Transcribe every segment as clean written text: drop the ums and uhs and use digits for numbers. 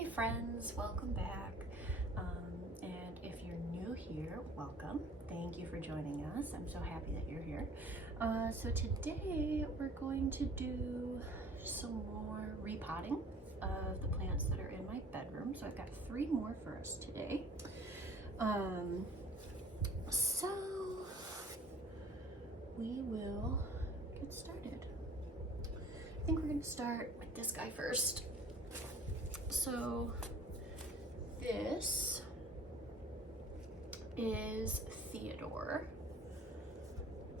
Hey friends, welcome back. And if you're new here, welcome. Thank you for joining us. I'm so happy that you're here. So today we're going to do some more repotting of the plants that are in my bedroom. So I've got 3 more for us today. So we will get started. I think we're going to start with this guy first. So this is Theodore.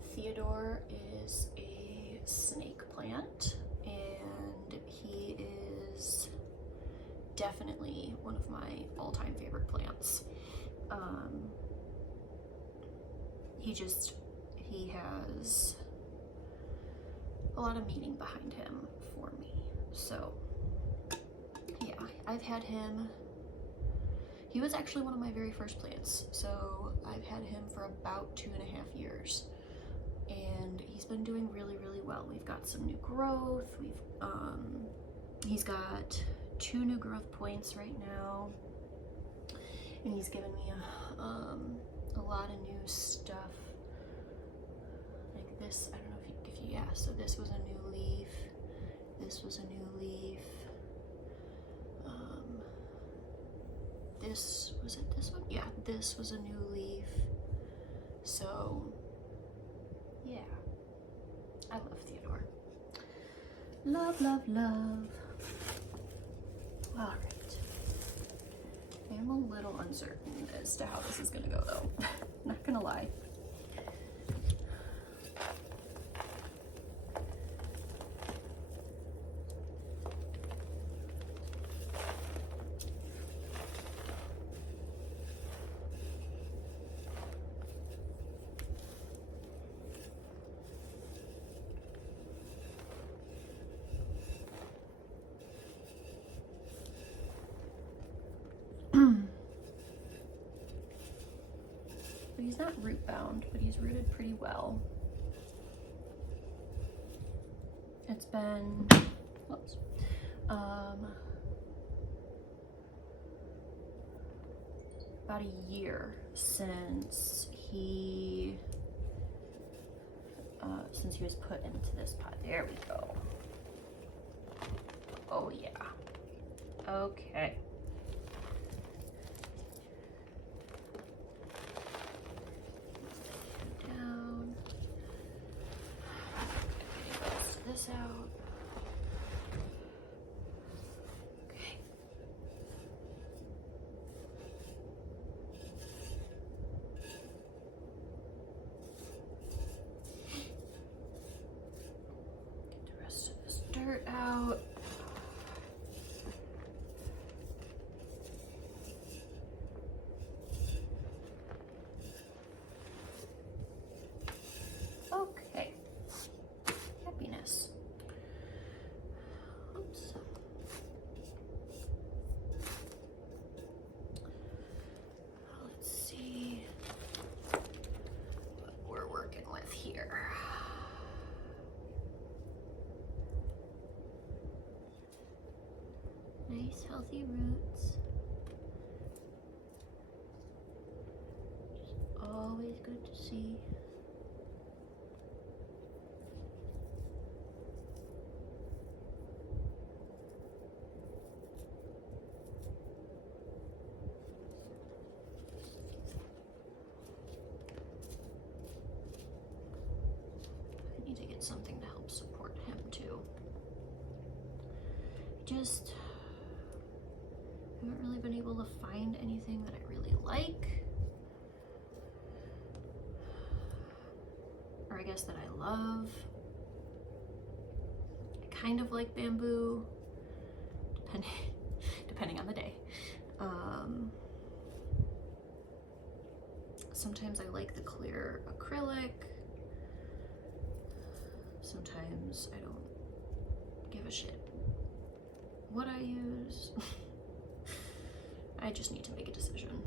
Theodore is a snake plant, and he is definitely one of my all-time favorite plants. He has a lot of meaning behind him for me. So yeah, I've had him. He was actually one of my very first plants, so I've had him for about 2.5 years, and he's been doing really, really well. We've got some new growth. He's got 2 new growth points right now, and he's given me a lot of new stuff. Like this, I don't know if you, yeah. So this was a new leaf. This was a new leaf. Was it this one? Yeah, this was a new leaf. So, yeah. I love Theodore. Love, love, love. All right. I am a little uncertain as to how this is gonna go though. Not gonna lie. He's not root bound, but he's rooted pretty well. It's been, whoops, about a year since he was put into this pot. There we go. Oh yeah. Okay. This out. Okay. Get the rest of this dirt out. Okay. Happiness. Oops. Let's see what we're working with here. Nice healthy roots. Just always good to see. Something to help support him too. Just haven't really been able to find anything that I really like, or I guess that I love. I kind of like bamboo, depending on the day. Sometimes I like the clear acrylic. Sometimes I don't give a shit what I use. I just need to make a decision.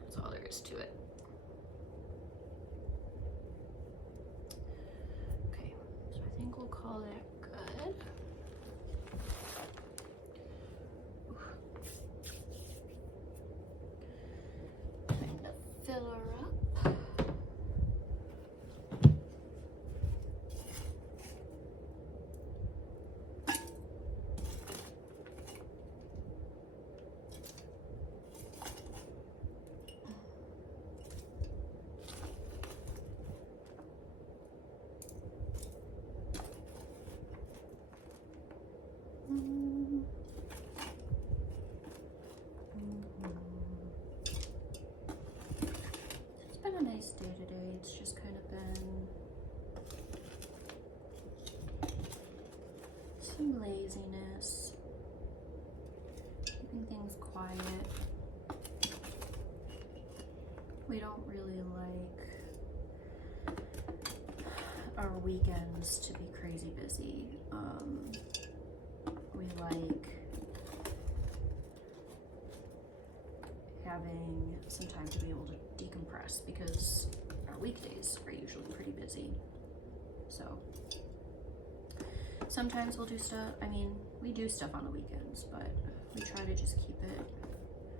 That's all there is to it. Okay, so I think we'll call that good. fill her up. It's been a nice day today. It's just kind of been some laziness, keeping things quiet. We don't really like our weekends to be crazy busy. We like having some time to be able to decompress because our weekdays are usually pretty busy. So sometimes we'll do stuff, I mean, we do stuff on the weekends, but we try to just keep it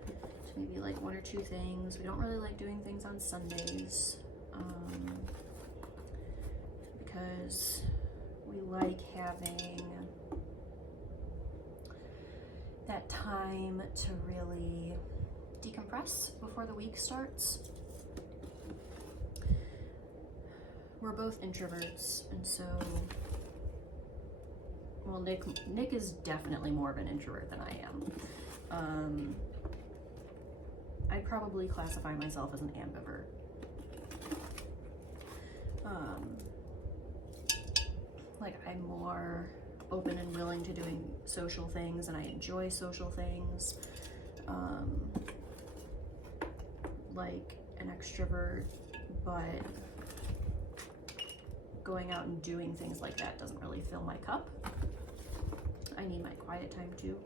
to maybe like 1 or 2 things. We don't really like doing things on Sundays because we like having that time to really decompress before the week starts. We're both introverts, and so, well, Nick is definitely more of an introvert than I am. I'd probably classify myself as an ambivert. Like, I'm more open and willing to doing social things, and I enjoy social things. Like an extrovert, but going out and doing things like that doesn't really fill my cup. I need my quiet time too.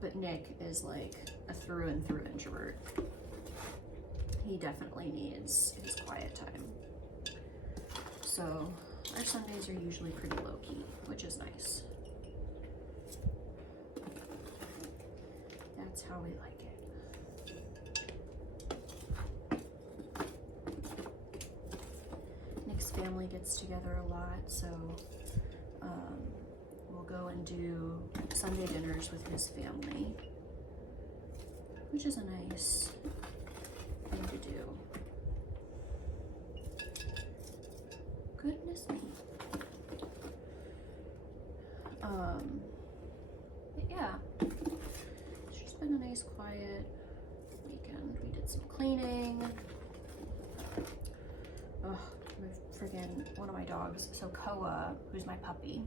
But Nick is like a through and through introvert. He definitely needs his quiet time. So our Sundays are usually pretty low key, which is nice. That's how we like it. Nick's family gets together a lot, so we'll go and do Sunday dinners with his family, which is a nice thing to do. Goodness me. But yeah, it's just been a nice quiet weekend. We did some cleaning. Oh, friggin' one of my dogs, so Koa, who's my puppy,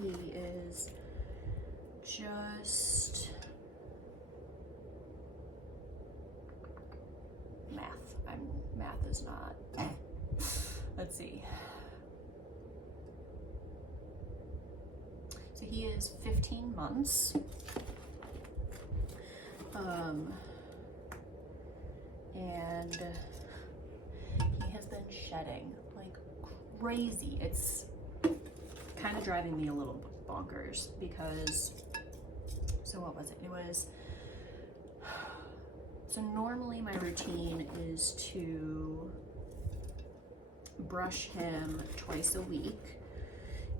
he is just math is not. Let's see. So he is 15 months. And he has been shedding like crazy. It's kind of driving me a little bonkers because, so what was it? It was, so normally my routine is to brush him twice a week,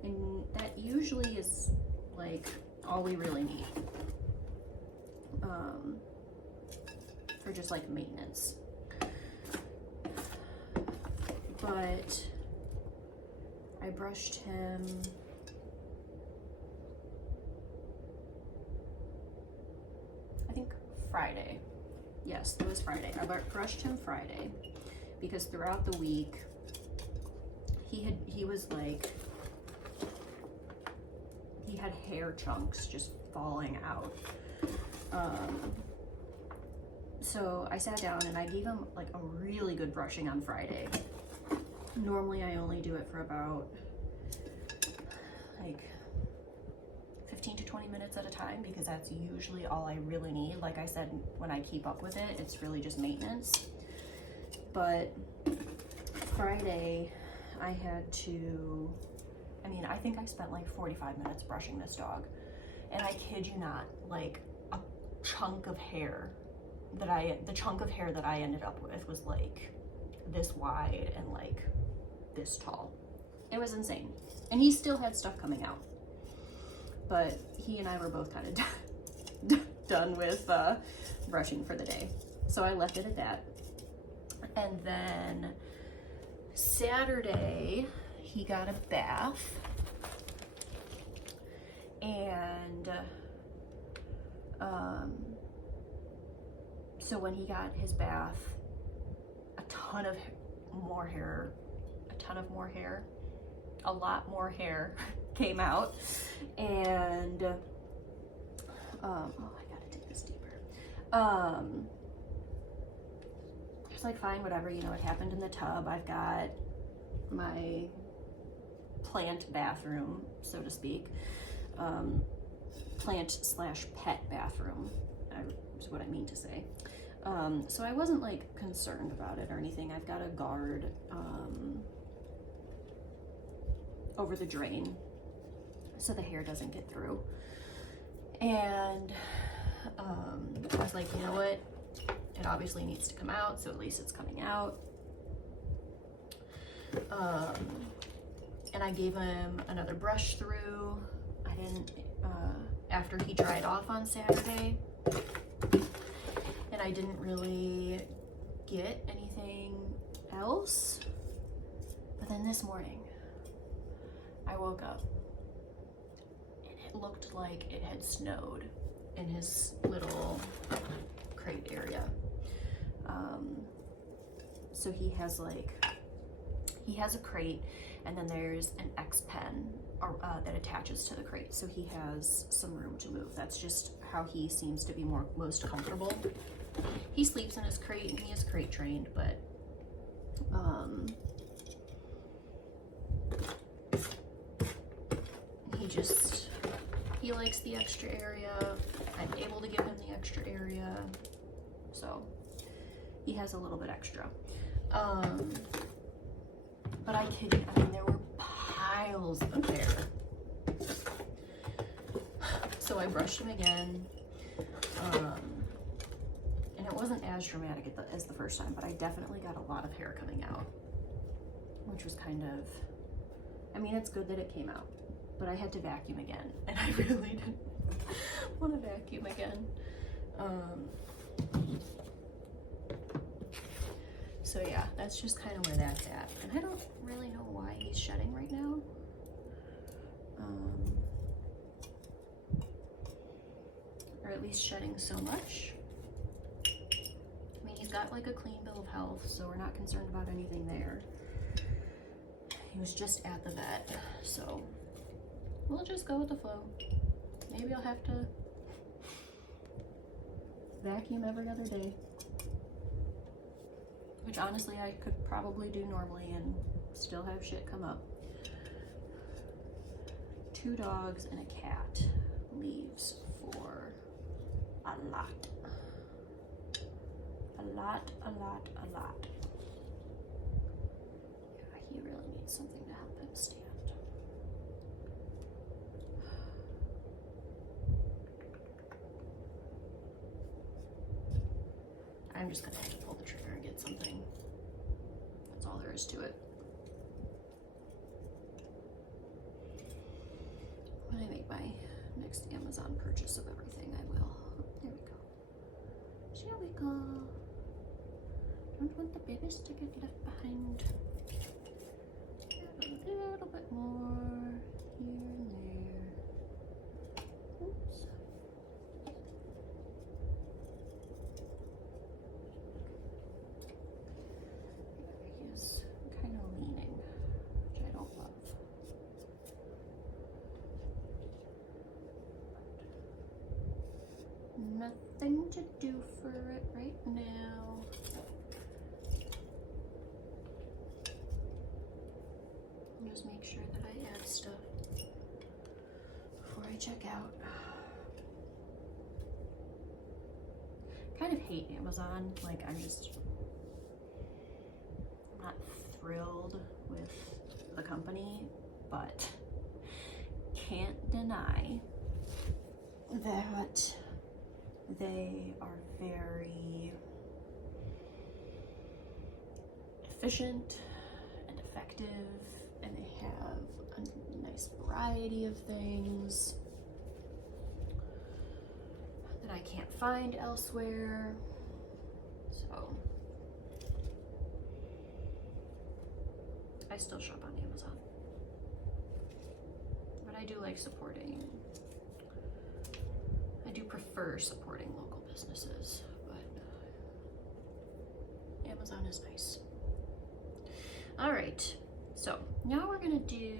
and that usually is like all we really need for just like maintenance. But I brushed him I think Friday. Yes, it was Friday. I brushed him Friday because throughout the week he was like, he had hair chunks just falling out. So I sat down and I gave him like a really good brushing on Friday. Normally I only do it for about like 15 to 20 minutes at a time because that's usually all I really need. Like I said, when I keep up with it, it's really just maintenance. But Friday I had to, I mean, I think I spent like 45 minutes brushing this dog. And I kid you not, like chunk of hair that the chunk of hair that I ended up with was like this wide and like this tall. It was insane. And he still had stuff coming out. But he and I were both kind of done with brushing for the day. So I left it at that. And then Saturday, he got a bath. And so when he got his bath, a lot more hair came out. And oh, I gotta take this deeper. It's like, fine, whatever, you know, it happened in the tub. I've got my plant bathroom, so to speak. Plant/pet bathroom is what I mean to say. So I wasn't like concerned about it or anything. I've got a guard over the drain so the hair doesn't get through. And I was like, you know what? It obviously needs to come out, so at least it's coming out. And I gave him another brush through. I didn't, after he dried off on Saturday, and I didn't really get anything else. But then this morning, I woke up and it looked like it had snowed in his little crate area. So he has a crate, and then there's an X pen that attaches to the crate, so he has some room to move. That's just how he seems to be most comfortable. He sleeps in his crate and he is crate trained, but he likes the extra area. I'm able to give him the extra area, so he has a little bit extra. But I kid you, I mean, there were piles of hair. So I brushed him again, and it wasn't as dramatic as the first time, but I definitely got a lot of hair coming out, which was kind of, I mean, it's good that it came out, but I had to vacuum again, and I really didn't want to vacuum again. So yeah, that's just kind of where that's at. And I don't really know why he's shedding right now. Or at least shedding so much. I mean, he's got like a clean bill of health, so we're not concerned about anything there. He was just at the vet, so we'll just go with the flow. Maybe I'll have to vacuum every other day. Which honestly I could probably do normally and still have shit come up. 2 dogs and a cat leaves for a lot. A lot. Yeah, he really needs something to help him stand. I'm just gonna have to pull the trigger and get something. That's all there is to it. When I make my next Amazon purchase of everything, I will. Oh, there we go. There we go. Don't want the babies to get left behind. A little bit more here and there. Oops. He's kind of leaning, which I don't love. Nothing to do for it right now. I'll just make sure that I add stuff before I check out. Kind of hate Amazon. Like, I'm not thrilled with the company, but can't deny that They are very efficient and effective, and they have a nice variety of things that I can't find elsewhere. So I still shop on Amazon, but I do like supporting, I do prefer supporting local businesses, but Amazon is nice. All right, so now we're gonna do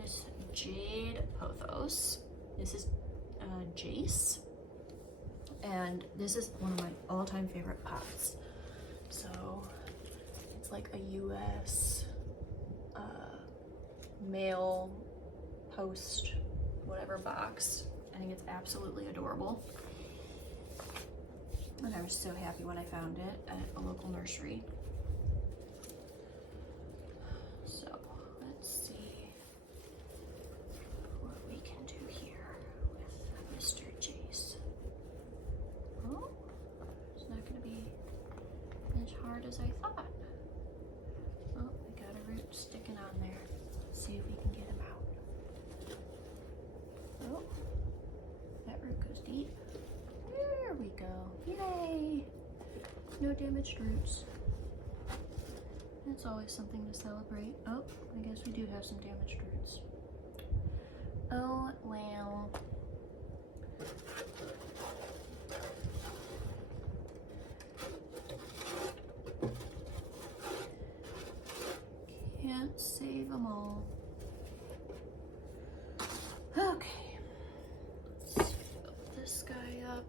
this Jade Pothos. This is Jace, and this is one of my all-time favorite pots. So it's like a US mail post whatever box. I think it's absolutely adorable, and I was so happy when I found it at a local nursery. So let's see what we can do here with Mr. Jace. Oh, it's not going to be as hard as I thought. Oh, we got a root sticking on there. Let's see if we can get him out. Oh, that root goes deep. There we go. Yay! No damaged roots. That's always something to celebrate. Oh, I guess we do have some damaged roots. Oh, well. Can't save them all. Okay. Let's fill this guy up.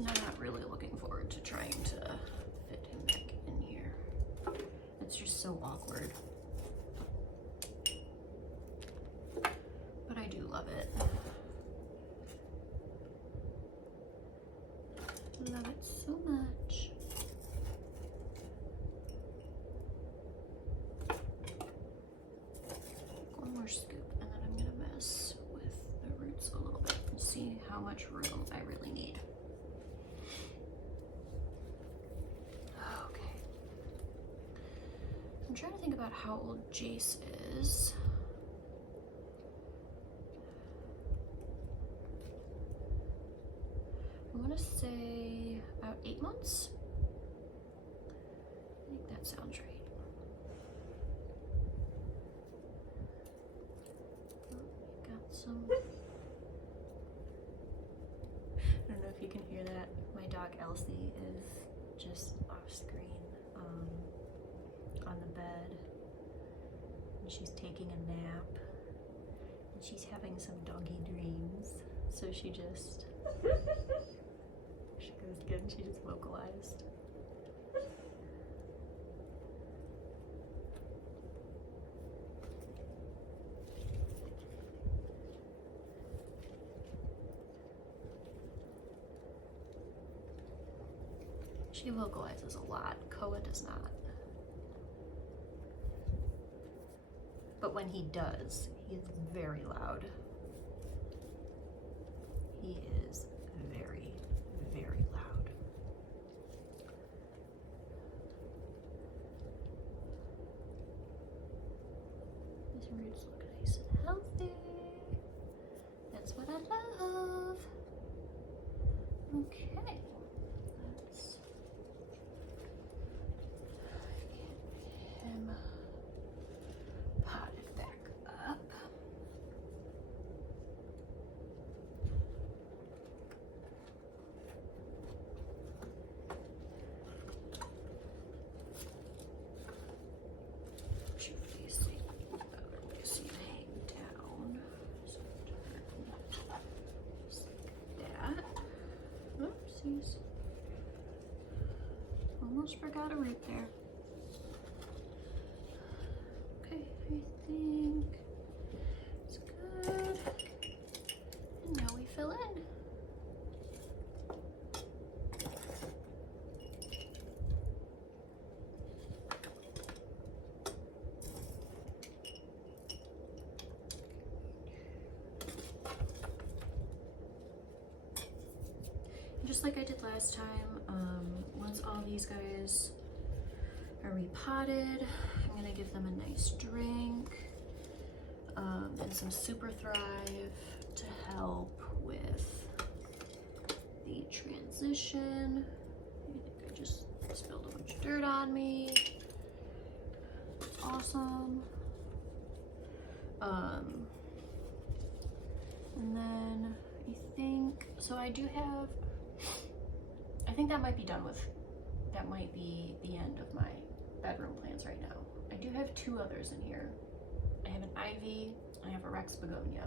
Not really looking forward to trying to fit him back in here. It's just so awkward. But I do love it. Love it so much. One more scoop, and then I'm gonna mess with the roots a little bit and see how much room I really need. Okay. I'm trying to think about how old Jace is. I want to say about 8 months. I think that sounds right. Oh, got some. I don't know if you can hear that. My dog Elsie is just off screen on the bed, and she's taking a nap, and she's having some doggy dreams. So she just. She goes good, and she just vocalized. She vocalizes a lot. Koa does not. But when he does, he is very loud. He is very, very loud. These roots look nice and healthy. That's what I love. Okay, let's get him potted back up. Almost forgot a root there. Okay, I think it's good. And now we fill in. just like I did last time, once all these guys are repotted, I'm gonna give them a nice drink and some Super Thrive to help with the transition. I think I just spilled a bunch of dirt on me. Awesome. And then I think, so I do have, I think that might be done with, that might be the end of my bedroom plants right now. I do have two others in here. I have an ivy, I have a Rex begonia.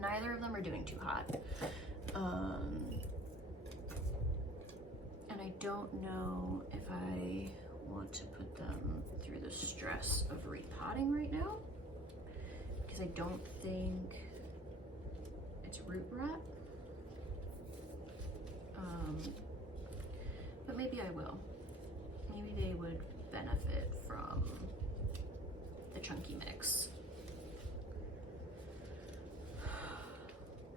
Neither of them are doing too hot. And I don't know if I want to put them through the stress of repotting right now, because I don't think it's root rot. But maybe I will. Maybe they would benefit from the chunky mix.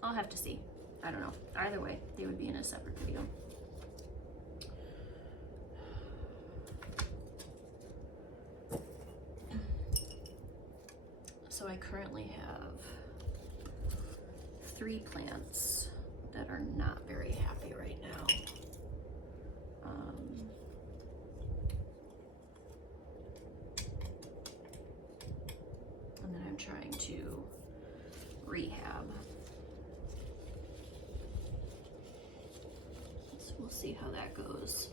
I'll have to see. I don't know. Either way, they would be in a separate video. So I currently have 3 plants that are not very happy right now. And then I'm trying to rehab. So we'll see how that goes.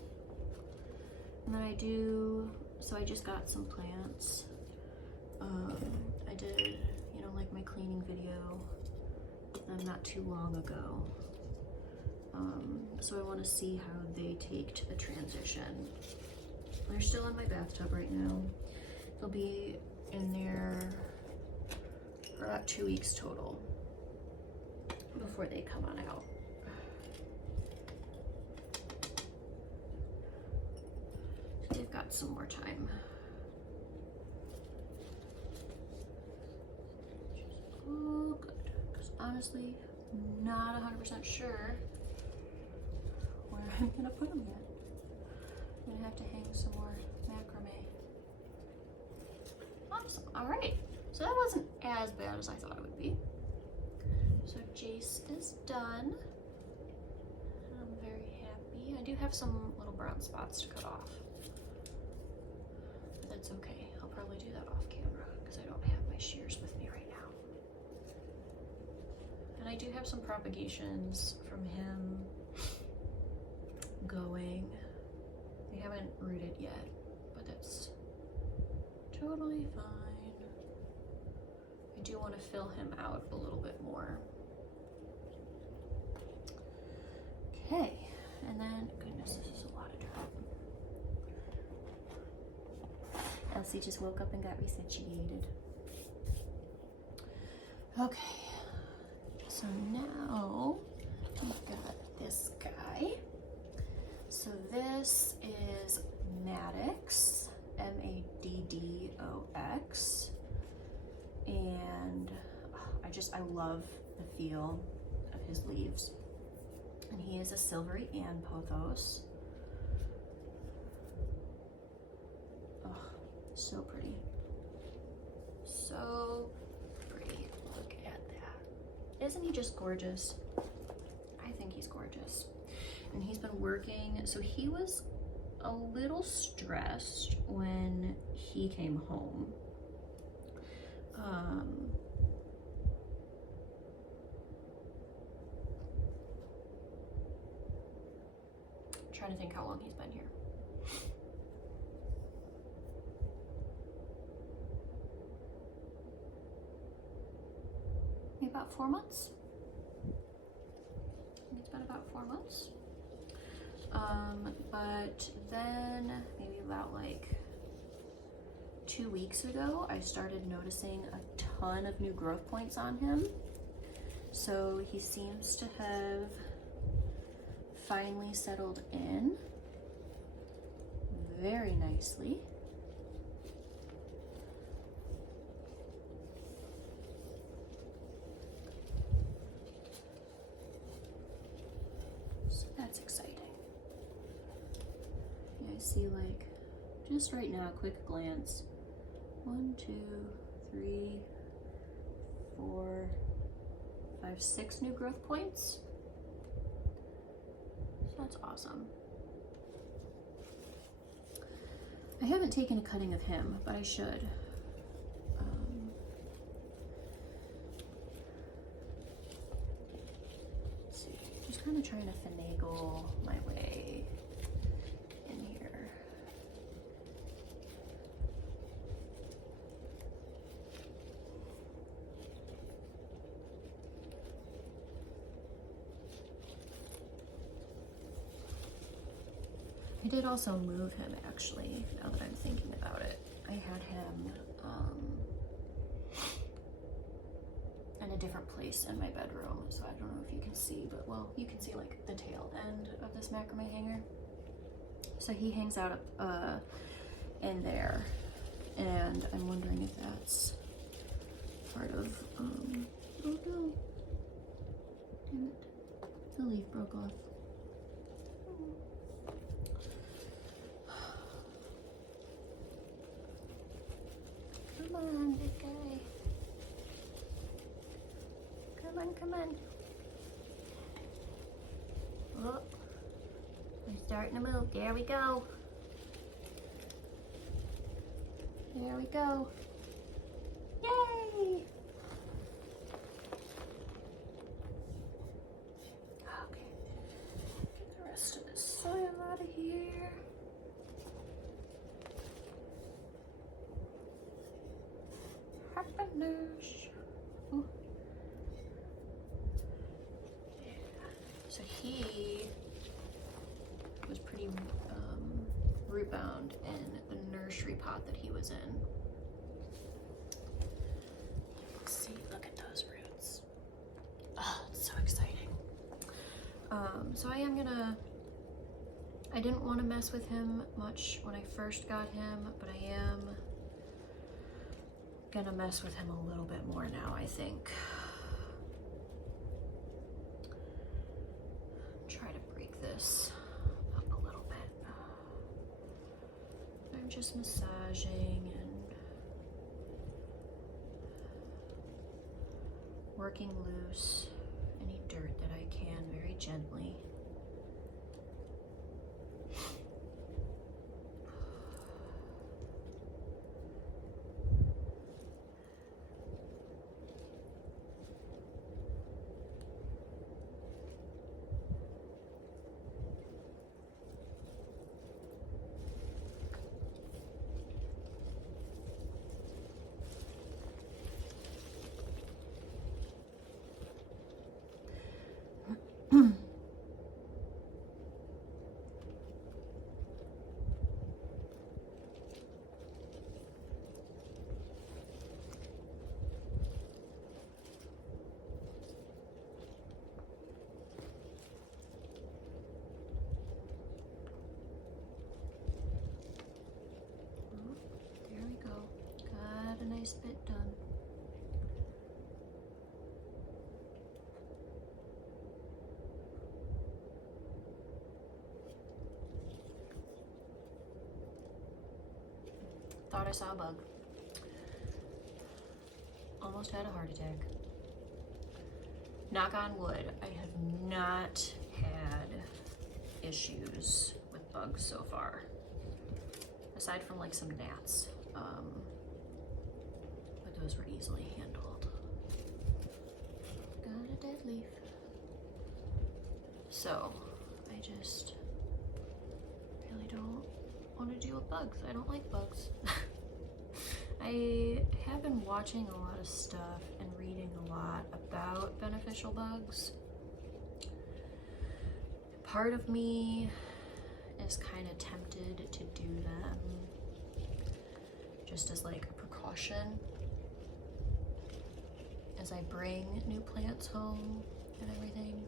And then I just got some plants. I did, you know, like my cleaning video not too long ago. So I want to see how they take to the transition. They're still in my bathtub right now. They'll be in there for about 2 weeks total before they come on out. So they've got some more time. Oh, good. Because honestly, not 100% sure where I'm gonna put them yet. I'm gonna have to hang some more macrame. Awesome. All right. So that wasn't as bad as I thought it would be. So Jace is done. I'm very happy. I do have some little brown spots to cut off, but that's okay. I'll probably do that off camera because I don't have my shears with me right now. And I do have some propagations from him going. They haven't rooted yet, but that's totally fine. I do want to fill him out a little bit more. Okay, and then, goodness, this is a lot of dirt. Elsie just woke up and got resituated. Okay, so now we've got this guy. So this is Maddox, M-A-D-D-O-X, and I love the feel of his leaves. And he is a Silvery Ann Pothos. Oh, so pretty. So pretty. Look at that. Isn't he just gorgeous? I think he's gorgeous. And he's been working, so he was a little stressed when he came home. Trying to think how long he's been here. Maybe about 4 months. I think it's been about 4 months. But then maybe about like 2 weeks ago, I started noticing a ton of new growth points on him. So he seems to have finally settled in very nicely. So that's exciting. Yeah, I see like, just right now, quick glance, 1, 2, 3, 4, 5, 6 new growth points. So that's awesome. I haven't taken a cutting of him, but I should. Let's see, just kind of trying to finagle my way in here. I did also move him, actually, now that I'm thinking about it. I had him in a different place in my bedroom, so I don't know if you can see, but well, you can see like the tail end of this macrame hanger. So he hangs out up in there, and I'm wondering if that's part of, oh no, damn it, the leaf broke off. Come on, big guy. Come on, come on. Oh, we're starting to move. There we go. There we go. Yay! Okay. Get the rest of this soil out of here. Happiness. Ooh. Yeah. So he was pretty root bound in the nursery pot that he was in. Let's see, look at those roots. Oh, it's so exciting. So I didn't want to mess with him much when I first got him, but I am gonna mess with him a little bit more now, I think. Try to break this up a little bit. I'm just massaging and working loose any dirt that I can very gently. Bit done. Thought I saw a bug. Almost had a heart attack. Knock on wood, I have not had issues with bugs so far. Aside from like some gnats. Those were easily handled. Got a dead leaf. So, I just really don't want to deal with bugs. I don't like bugs. I have been watching a lot of stuff and reading a lot about beneficial bugs. Part of me is kind of tempted to do them just as like a precaution as I bring new plants home and everything,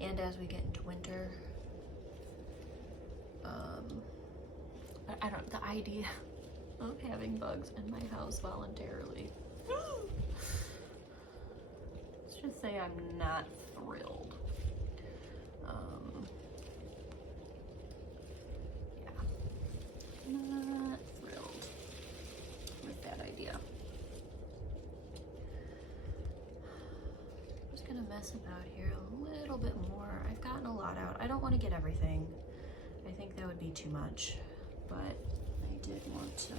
and as we get into winter. I don't, the idea of having bugs in my house voluntarily, let's just say I'm not thrilled. Yeah, not thrilled with that idea. I'm just gonna mess about here a little bit more. I've gotten a lot out. I don't want to get everything. I think that would be too much, but I did want to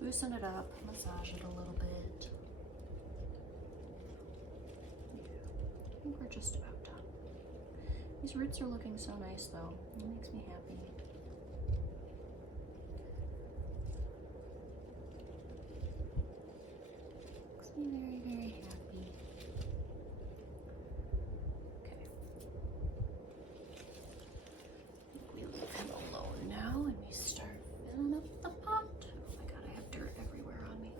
loosen it up, massage it a little bit. Yeah, I think we're just about done. These roots are looking so nice though. It makes me happy. Makes me very, very happy. Okay. We leave him alone now and we start filling up the pot. Oh my god, I have dirt everywhere on me.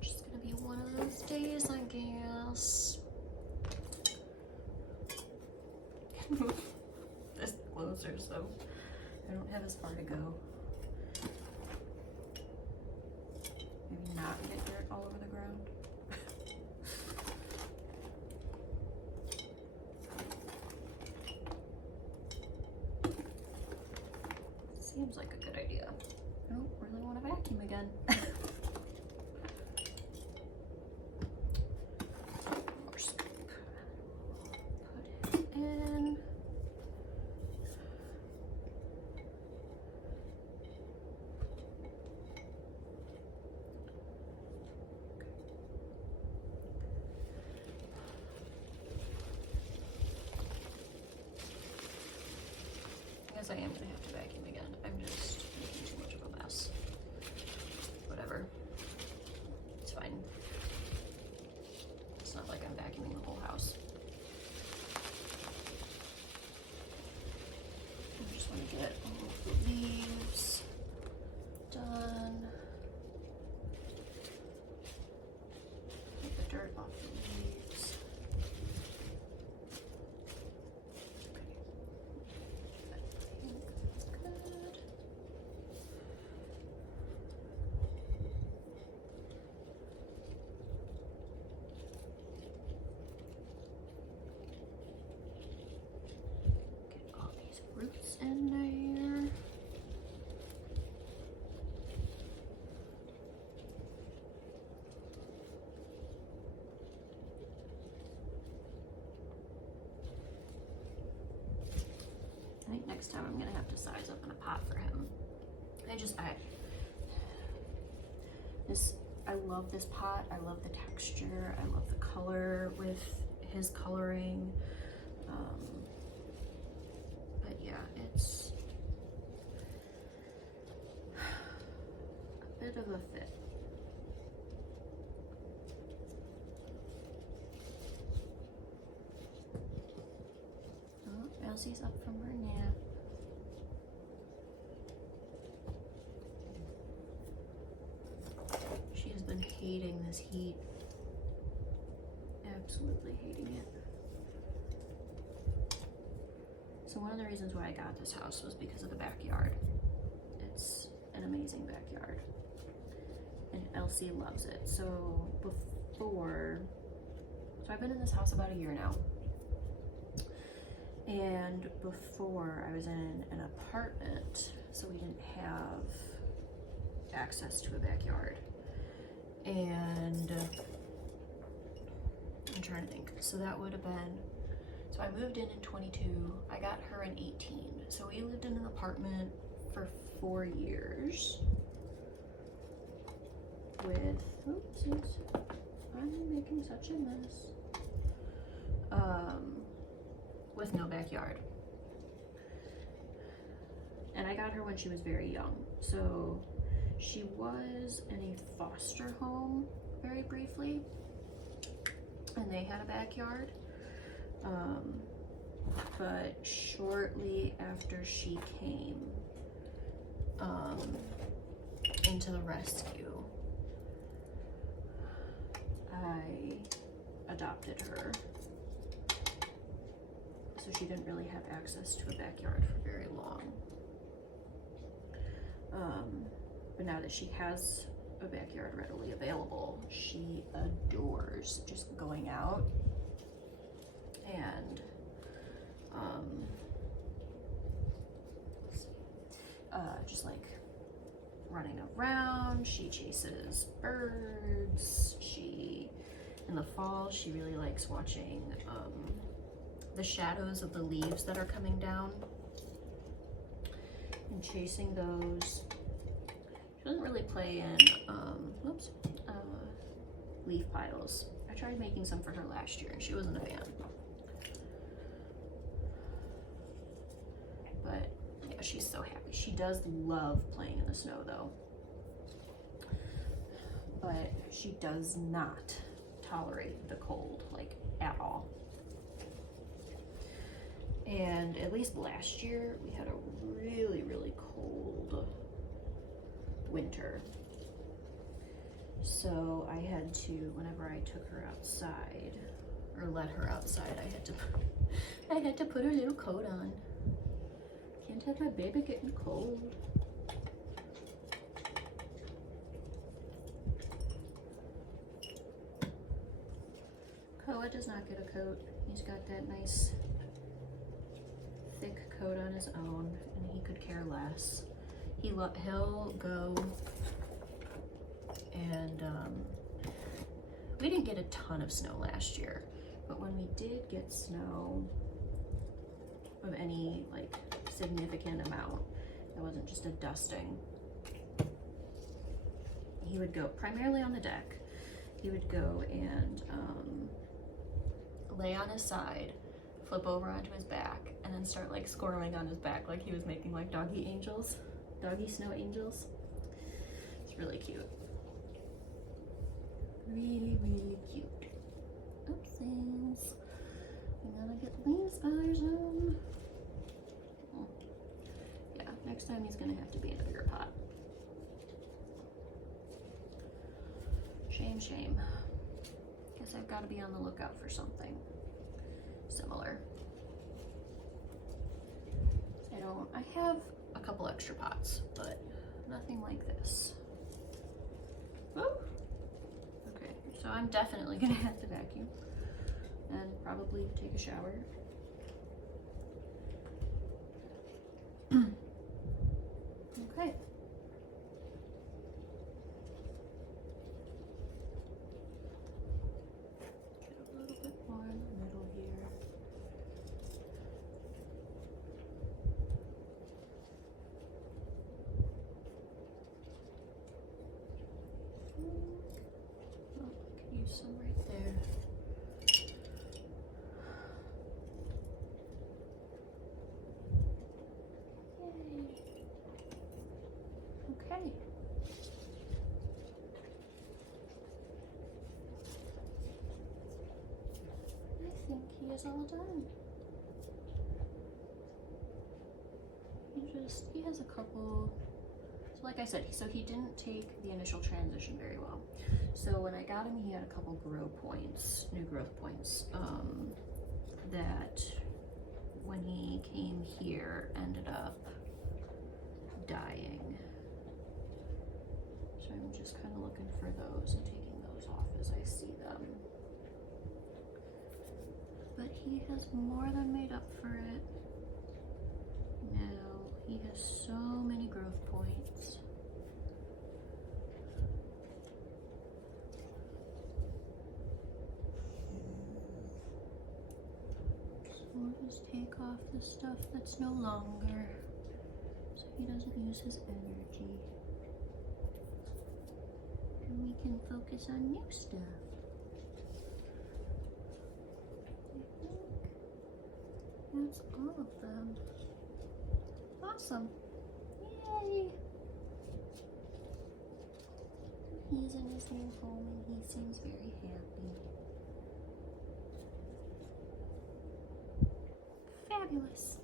Just gonna be one of those days, I guess. This closer, so I don't have as far to go. Maybe not get dirt all over the ground. Seems like a good idea. I don't really want to vacuum again. More scoop. Put it in. I guess I am gonna have to vacuum again. I'm just making too much of a mess. Whatever. It's fine. It's not like I'm vacuuming the whole house. I just want to get all of the leaves done. Get the dirt off the leaves. Roots in there. I think next time I'm gonna have to size up in a pot for him. I love this pot. I love the texture. I love the color with his coloring. But yeah, it's a bit of a fit. Oh, Elsie's up from her nap. She has been hating this heat. Absolutely hating it. So one of the reasons why I got this house was because of the backyard. It's an amazing backyard. And Elsie loves it. So I've been in this house about a year now. And before I was in an apartment, so we didn't have access to a backyard. And I'm trying to think. So that would have been, so I moved in 22. I got her in 18. So we lived in an apartment for 4 years with, oopsies, I'm making such a mess. With no backyard. And I got her when she was very young. So she was in a foster home very briefly, and they had a backyard. But shortly after she came into the rescue, I adopted her. So she didn't really have access to a backyard for very long. But now that she has a backyard readily available. She adores just going out and just like running around. She chases birds. In the fall, she really likes watching the shadows of the leaves that are coming down and chasing those. She doesn't really play in leaf piles. I tried making some for her last year and she wasn't a fan. But yeah, she's so happy. She does love playing in the snow though. But she does not tolerate the cold, like at all. And at least last year we had a really, really cold winter. So I had to, whenever I took her outside or let her outside, I had to put her little coat on. Can't have my baby getting cold. Koa does not get a coat. He's got that nice thick coat on his own, and he could care less. He'll go and we didn't get a ton of snow last year, but when we did get snow of any like significant amount, it wasn't just a dusting. He would go primarily on the deck. He would go and lay on his side, flip over onto his back, and then start like squirming on his back like he was making like doggy snow angels. It's really cute. Really, really cute. Oopsies. I gotta get leaf spiders on. Oh. Yeah, next time he's gonna have to be in a bigger pot. Shame, shame. Guess I've got to be on the lookout for something similar. I have a couple extra pots, but nothing like this. Woo! Okay, so I'm definitely gonna have to vacuum and probably take a shower. Okay. Some right there. Yay. Okay. I think he is all done. He has a couple. So like I said, so he didn't take the initial transition very well. So when I got him, he had a couple new growth points, that when he came here ended up dying. So I'm just kind of looking for those and taking those off as I see them. But he has more than made up for it. Now he has so many growth points. We'll just take off the stuff that's no longer, so he doesn't use his energy. And we can focus on new stuff. I think that's all of them. Awesome. Yay! He's in his new home and he seems very happy. Fabulous.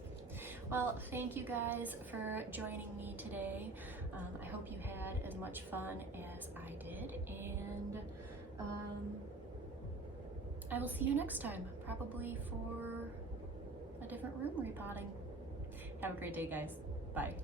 Well, thank you guys for joining me today. I hope you had as much fun as I did, and I will see you next time, probably for a different room repotting. Have a great day, guys. Bye.